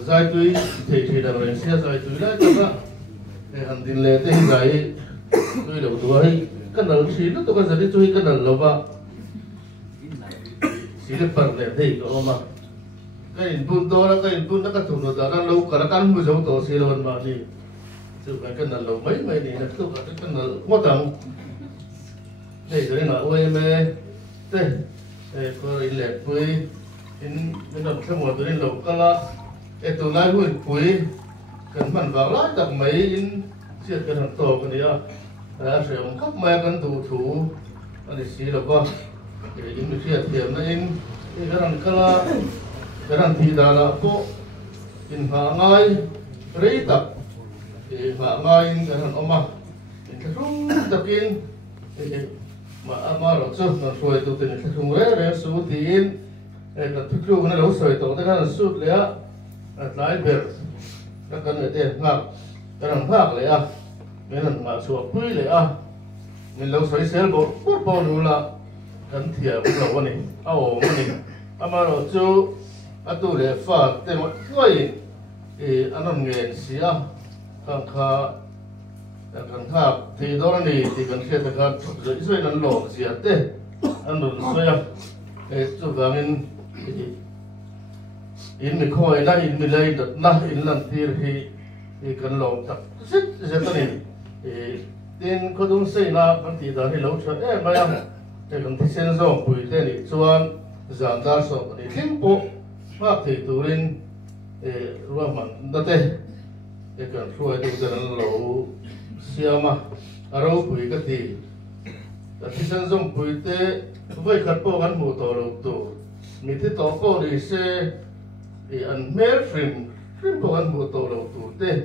giải tùy thì là mình sẽ giải tùy lại cho các hàng tiền lệ thì giải tùy đầu tuổi cái nào xí nó tôi có giải tùy cái nào lâu ba xí được phần lệ thì có mà cái input đó là cái input nó cái thủ thuật đó lâu cả căn mua dấu tổ xí luôn mà đi sự cái nào lâu mấy này là tôi cái nào mất đồng đây rồi là OM đây có lệ với in nó thêm một cái lâu cả là tôi lại huấn quý cần mình vào lại tập mấy in chia cái thằng tổ cái này à sử dụng các máy cần thủ anh ấy xí đâu có để in được chia tiền nó in cái thằng cái thằng thì đã là có in hạ ngay rấy tập thì hạ ngay in cái thằng ông in cái rung tập in mà mà rồi chứ nó xuôi tụi tình cái rung rấy số thì in cái thức luôn nó lâu xuôi tụi cái thằng suốtเลยlại biệt các cái này tiền ngạc cái thằng khácเลยcái thằng mà sủa quýเลยmình lâu xoay xe bộ luôn là cái thiệp cái lâu này này mà rồi chú tôi để phát tên một cái thì anh làm nghề gì càng khác thì đó này thì cần sẽ được cái rồi xoay nó lỏng gì thế anh được xoay chú vào mình in mình khôi na in mình lấy được na in lần thì cần lòng tập rất rất này thì tin có đúng xây na vấn đề đó thì lâu cho mà thì cần thì xem rõ bùi tên thì chuan giảm đa số thì thêm bộ hoặc thì tụi lên rồi mà đó thế thì cần phơi thì cần lâu xia mà rồi bùi cái thì thì xem rõ bùi thế với khát bộ ăn mù tổ lâu tổ mình thì tổ bộ thì sẽ thì anh mẹ phim bộ anh mua tổ đầu tủ tê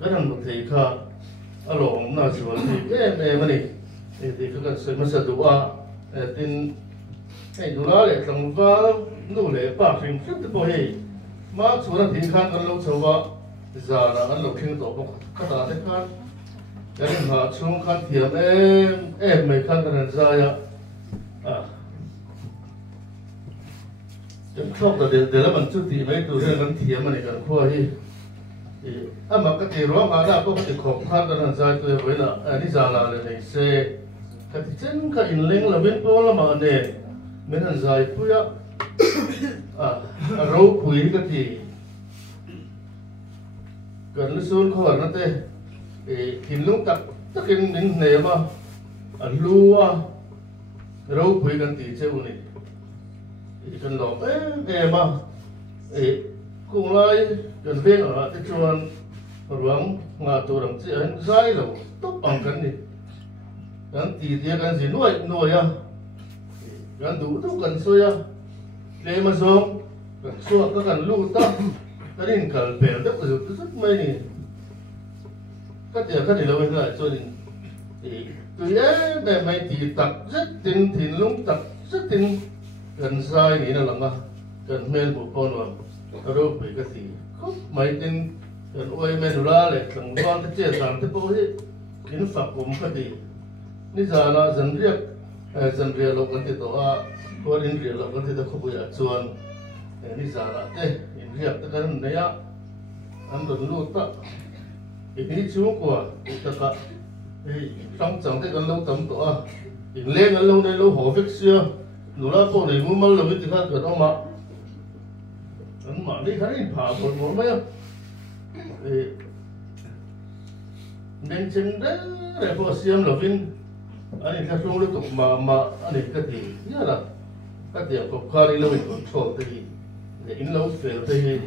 cái thằng một thì cả alo nó chỉ nói thì em mà này thì cái sự mà sẽ đủ tin cái đủ lá để thằng vào đủ để ba phim rất là hay mà chủ nó thì khăn cái lâu sau đó giờ là anh lục kinh tổ bốc cái đó thế khăn cái thằng họ chung khăn thiệp em mấy khăn cái này ra chốc là để làm chút thì mấy tụi nó làm thiệp mà này cần khoa hi thì mà cái gì đó mà đã có cái khẩu khăn là giải tụi với là đi ra là này xe cái chân cái in link là bên đó là mà này mình làm giải tụi rau quý cái gì cần nó xuống khó nó thế thì hình lúc tập tất cái những này mà lúa rau quý cái gì chứ này cần lòng mà cũng lại cần biết ở cái chuan ruộng ngã tổ đồng chí anh giải rồi tốt bằng cái này cái gì cái gì nuôi cái đủ tốt cần xuôi để mà xong cần xuôi cái cần lưu tâm cái này cần bền rất là rất mấy này cái gì lâu rồi cho nên thì tụi để mấy thì tập rất tin thì lúc tập rất tin gần sai nghĩ là lắm gần men của con rồi bị cái gì không mấy tin gần ôi men ra lại thằng con cái chuyện làm thế bố ấy kiến phật cũng cái gì bây giờ nó dần riêng lúc cái đó có đến riêng lúc cái đó không bao giờ chuồn bây giờ là thế riêng cái này anh được luôn đó thì chú của tất cả trong chẳng thế cái lâu tầm đó lên cái lâu này lâu hổ việc xưa nụ lá cô này muốn lâu biết thì khác được không anh mà đi thấy phá một mấy nên chừng đấy để có xem là vin anh ấy theo xuống liên tục mà anh ấy cái gì nhớ là cái điểm của khai lâu mình còn chỗ thì để in lâu phèo thì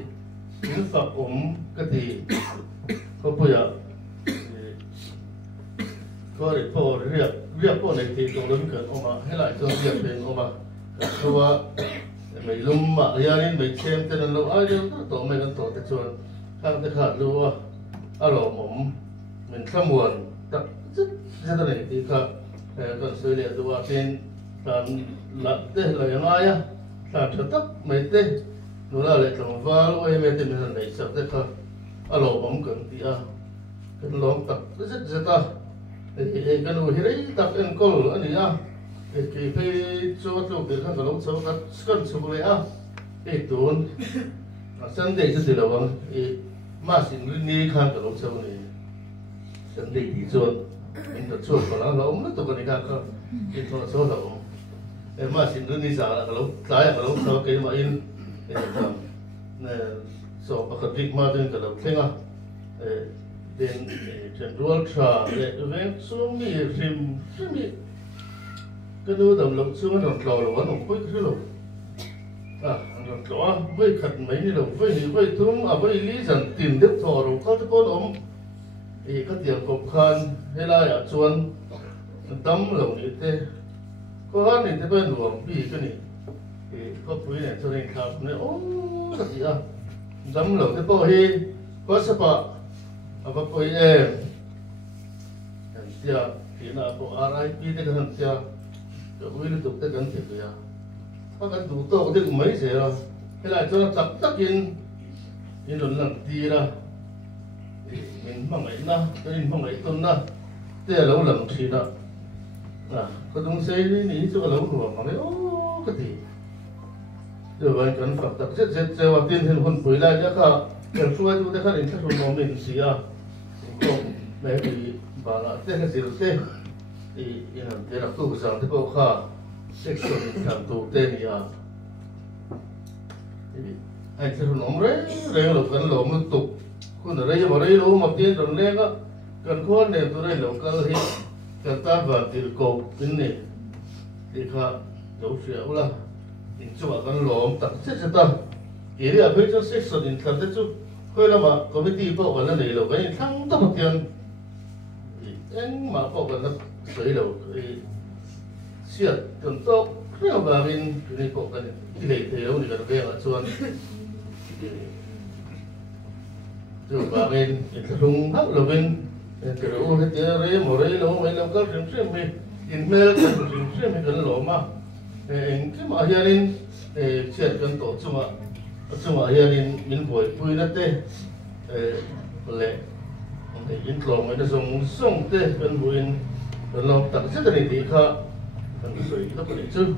in phật cũng cái gì không bao giờ có để phô riêng phô này thì tôi lớn cỡ ông mà hay lại cho riêng bên ông mà tôi mấy lum mà giờ nên mấy xem tên là lâu ai đâu tổ mấy con tổ tới chuồn hàng tới khát luôn alo mồm mình không muốn tập rất rất này thì cả còn xử lý tôi trên làm thế là những ai làm cho tất mấy thế nó là lại trồng vào em mấy tên mình này sợ thế cả alo mồm cần thì cái lòng tập rất rất ta thì cái nụ hiến tập em có lửa này thì cái chỗ tôi biết là lúc sau cái cần số này thì tuần Sunday chứ thì là vâng mà xin đi khăn cả lúc sau này Sunday thì chuột mình thật chuột còn nó ống nó tụi con đi khăn cơ in thôi số là ống mà xin đi xả cả lúc trái cả lúc sau cái mà in nè số bậc học việc mà đến cả lúc thế nào đến trên ruộng trà để ven xuống mi rim mi cái núi đầm lục xuống đầm lò là vẫn còn quýt cái lục đầm lò với khật mấy như đồng với thúng với lý dần tìm được thọ rồi có cái con ống thì các tiểu cục khan hay là ở chuồn tấm lồng như thế có hát này thế bên luồng bị cái này thì có quý này cho nên khắp này cái gì à tấm lồng thế bao hi có sắp apa koi nanti thì là bộ RIP thế cái nanti cái quý lực tục thế cái gì vậy các cái đủ to cái mấy gì rồi hay là cho nó tập tắc in luận làm gì ra mình mong ấy na cái mình mong ấy tuần na thế là lâu làm gì đó cái东西你这个老虎嘛，个的，就完全发达。这话变成很回来，那个人说就那个人他说农民是啊，讲没比把了，这个是这，因为这个路上这个哈，这个人看都这里啊，哎，这说农人了跟农们读，可能人家把人路嘛变成那个，跟可能都人路个嘿。Kata berarti kau ini, jika jauh siapa lah, ini cuma kan lom tak sesuatu. Jadi apa itu sesuatu ini tak sesuatu. Kau nama komiti apa orang ni lo, kan thang tu macam, yang mak apa orang seri lo, siat contoh, yang bagian ini kau kan tidak lo ni kan kaya acuan, tu bagian itu rumah lo kan. Kalau orang itu raya morai lo, mereka kan semua email kan semua kan lo mah, ini mahianin chat kan tu cuma mahianin min boy nanti, boleh, ini kalau mereka song teh kan boyin, kalau tak sedar ini dia kan boleh itu boleh tu.